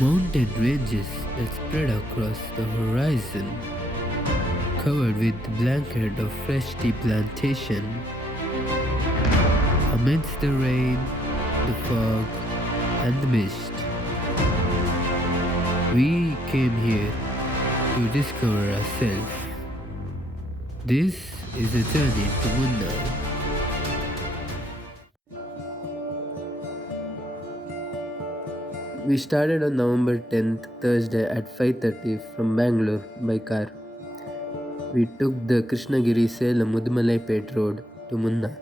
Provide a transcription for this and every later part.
Mountain ranges that spread across the horizon, covered with the blanket of fresh tea plantation. Amidst the rain, the fog, and the mist, we came here to discover ourselves. This is a journey to Munnar. We started on November 10th, Thursday at 5:30 from Bangalore by car. We took the Krishnagiri Salem Mudumalai Road to Munnar.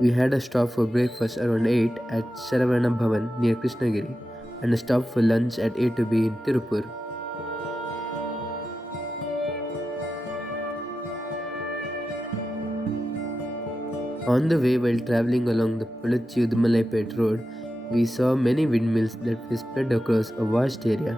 We had a stop for breakfast around 8 at Saravana Bhavan near Krishnagiri and a stop for lunch at A to B in Tirupur. On the way, while travelling along the Polacchi Udumalai Road, we saw many windmills that were spread across a vast area.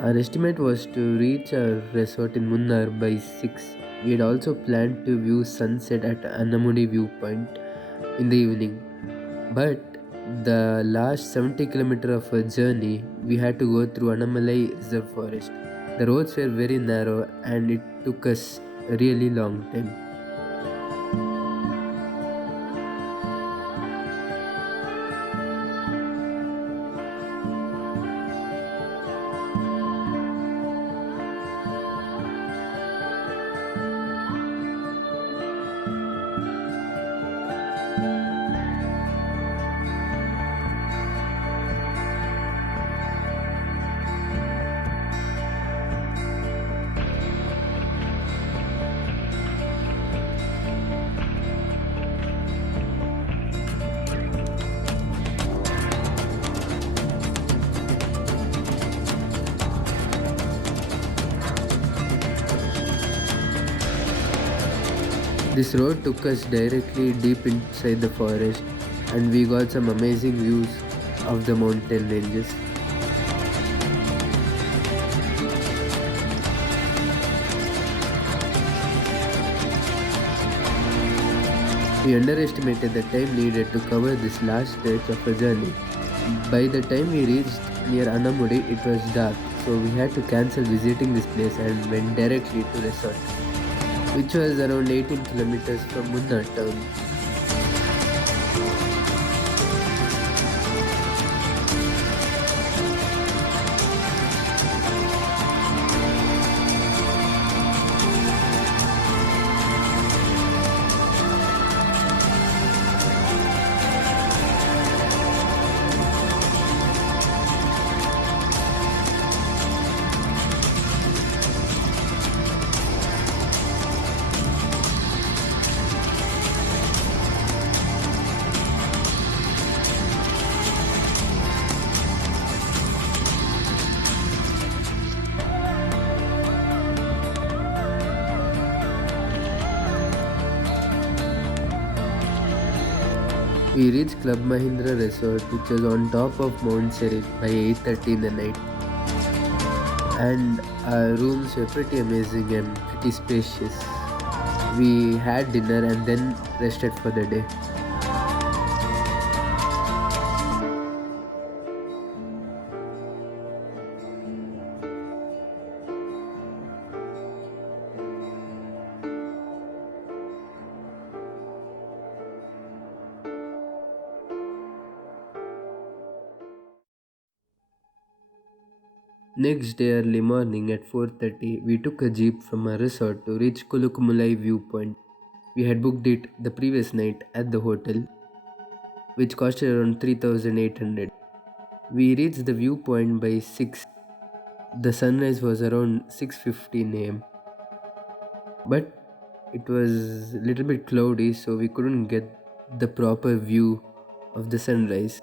Our estimate was to reach our resort in Munnar by 6. We had also planned to view sunset at Anamalai viewpoint in the evening. But the last 70 km of our journey, we had to go through Anamalai Reserve Forest. The roads were very narrow and it took us a really long time. This road took us directly deep inside the forest and we got some amazing views of the mountain ranges. We underestimated the time needed to cover this last stretch of our journey. By the time we reached near Anamudi, it was dark, so we had to cancel visiting this place and went directly to resort, which was around 18 kilometers from Munnar town. We reached Club Mahindra Resort, which was on top of mountserene by 8:30 in the night. And our rooms were pretty amazing and pretty spacious. We had dinner and then rested for the day. Next day early morning at 4:30, we took a jeep from our resort to reach Kolukkumalai viewpoint. We had booked it the previous night at the hotel, which costed around 3,800. We reached the viewpoint by 6. The sunrise was around 6:15 am. But it was a little bit cloudy, so we couldn't get the proper view of the sunrise.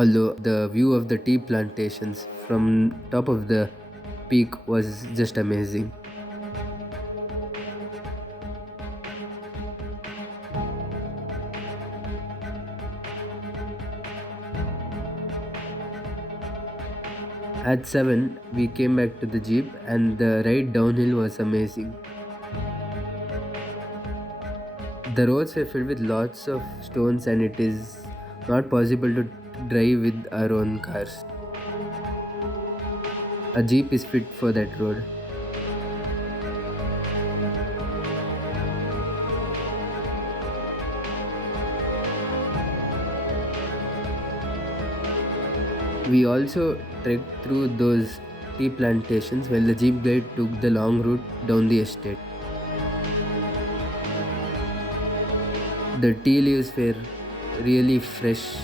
Although the view of the tea plantations from top of the peak was just amazing. At 7, we came back to the jeep and the ride downhill was amazing. The roads were filled with lots of stones and it is not possible to drive with our own cars. A jeep is fit for that road. We also trekked through those tea plantations while the jeep guide took the long route down the estate. The tea leaves were really fresh.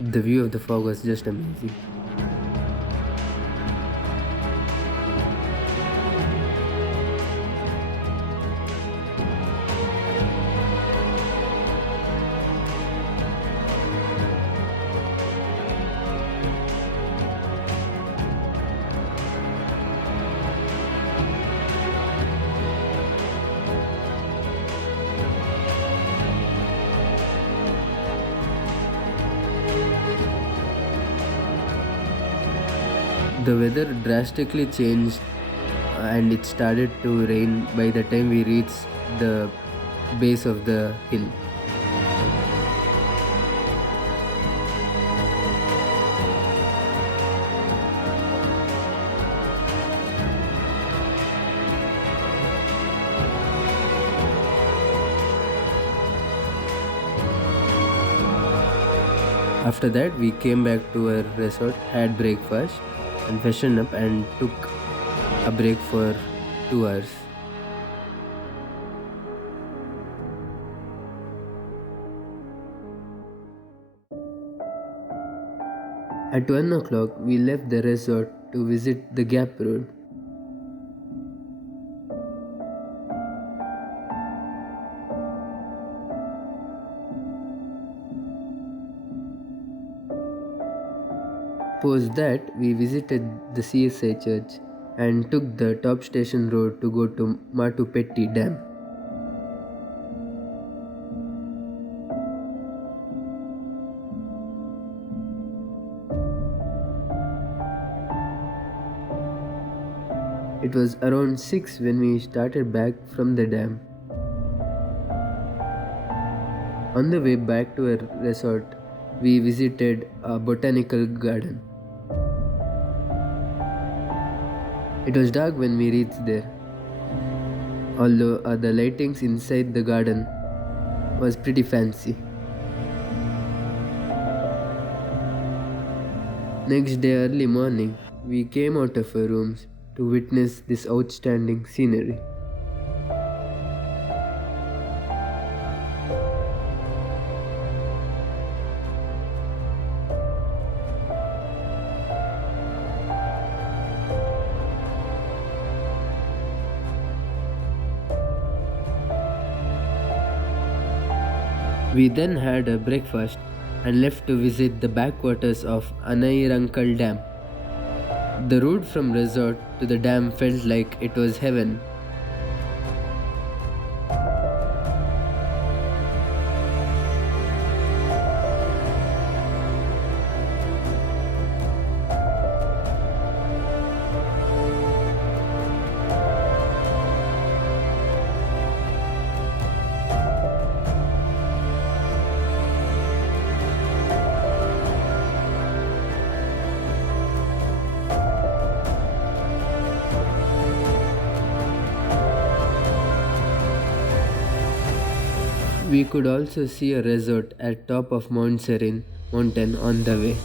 The view of the fog was just amazing. The weather drastically changed and it started to rain by the time we reached the base of the hill. After that, we came back to our resort, had breakfast, and freshened up and took a break for 2 hours. At 1 o'clock, we left the resort to visit the Gap Road. Post that, we visited the CSI church and took the top station road to go to Matupetty Dam. It was around 6 when we started back from the dam. On the way back to our resort, we visited a botanical garden. It was dark when we reached there, although the lightings inside the garden was pretty fancy. Next day early morning, we came out of our rooms to witness this outstanding scenery. We then had a breakfast and left to visit the backwaters of Anayirankal Dam. The route from resort to the dam felt like it was heaven. We could also see a resort at top of Mountserene mountain on the way.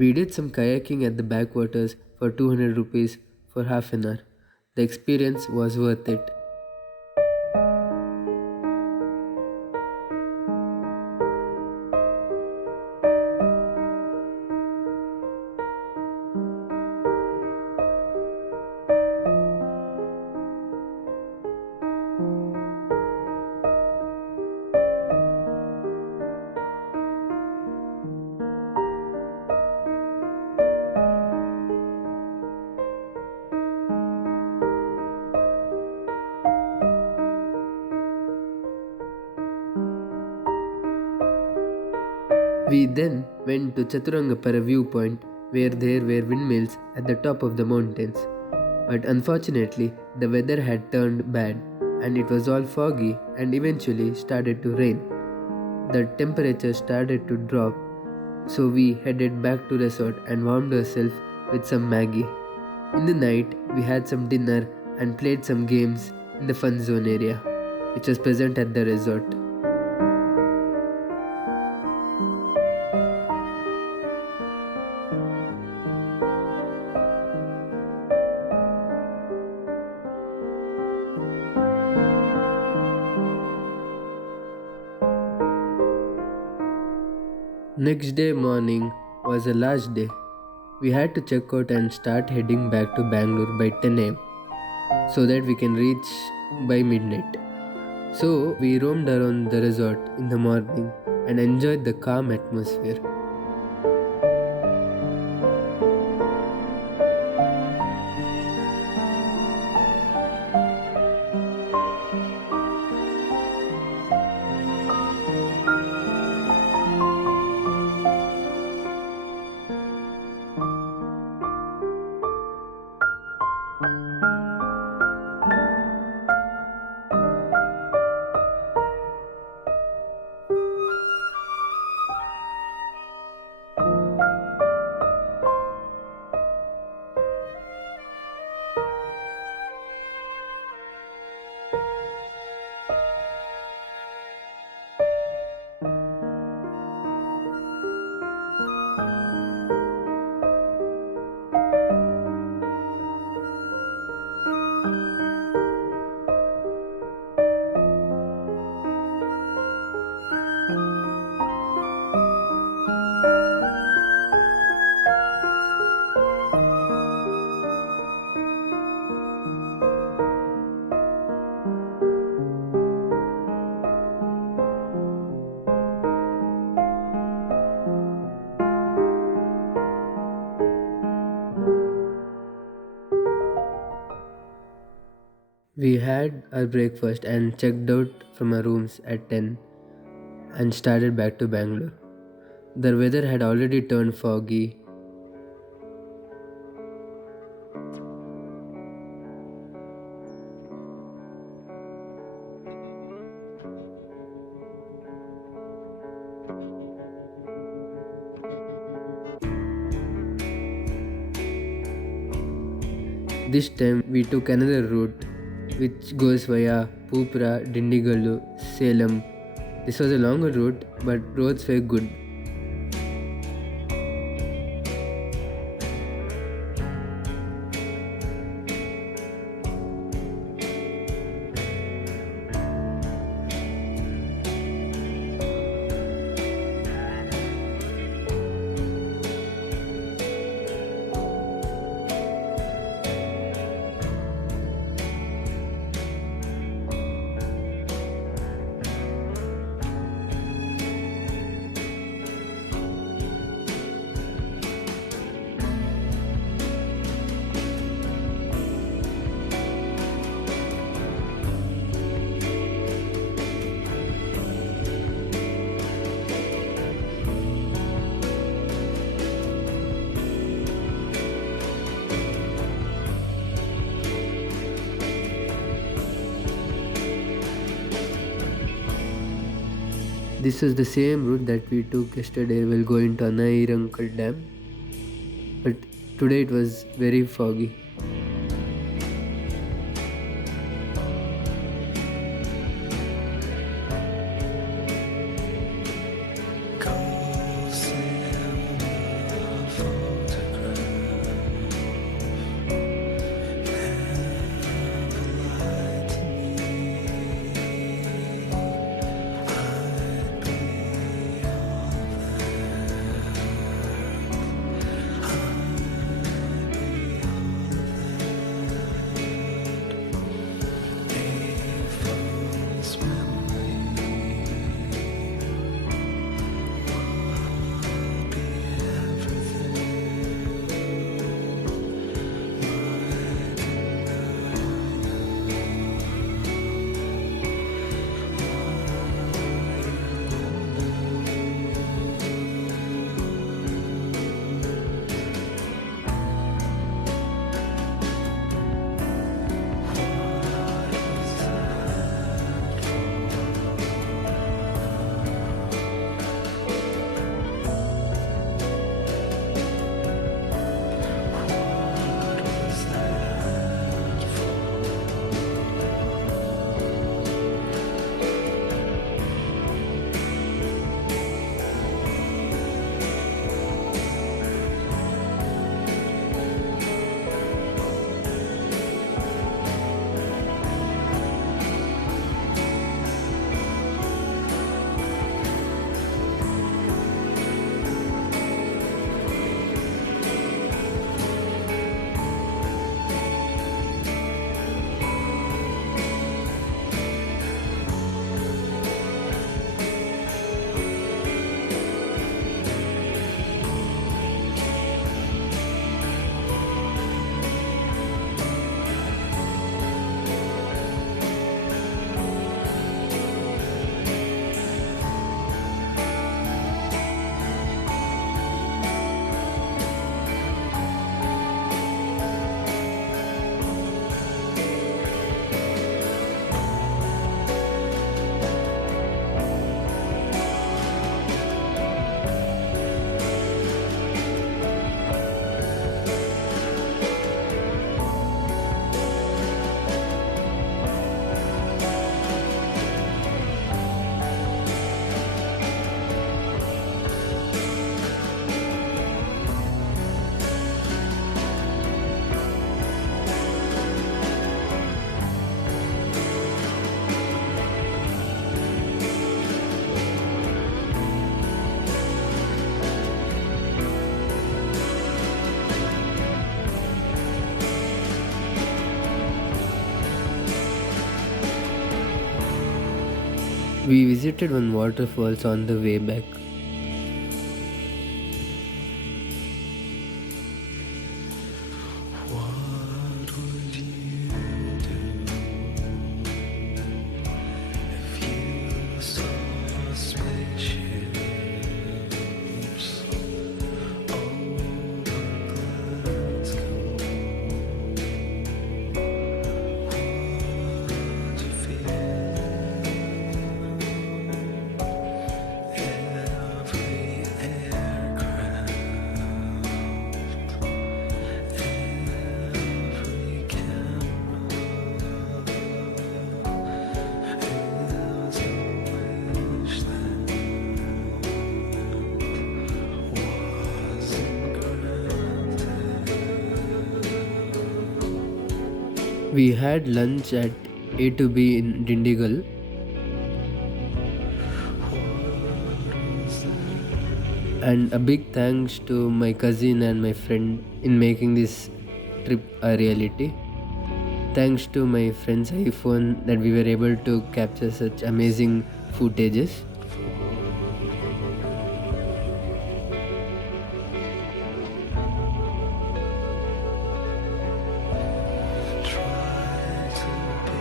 We did some kayaking at the backwaters for 200 rupees for half an hour. The experience was worth it. We then went to Chaturangapara viewpoint where there were windmills at the top of the mountains. But unfortunately, the weather had turned bad and it was all foggy and eventually started to rain. The temperature started to drop, so we headed back to resort and warmed ourselves with some Maggie. In the night, we had some dinner and played some games in the fun zone area, which was present at the resort. Next day morning was a last day. We had to check out and start heading back to Bangalore by 10 am so that we can reach by midnight. So we roamed around the resort in the morning and enjoyed the calm atmosphere. We had our breakfast and checked out from our rooms at 10 and started back to Bangalore. The weather had already turned foggy. This time we took another route which goes via Pupra, Dindigallu, Salem. This was a longer route, but roads were good. This was the same route that we took yesterday while going to Anayirankal Dam, but today it was very foggy. We visited one waterfalls on the way back. What would you do if you saw spaceships over Glasgow? Would you feel every aircraft, every camera is a wish that wasn't granted? We had lunch at A to B in Dindigul. And a big thanks to my cousin and my friend in making this trip a reality. Thanks to my friend's iPhone that we were able to capture such amazing footages. Try to be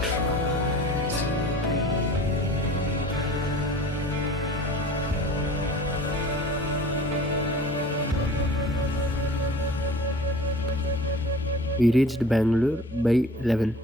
try to We reached Bangalore by 11.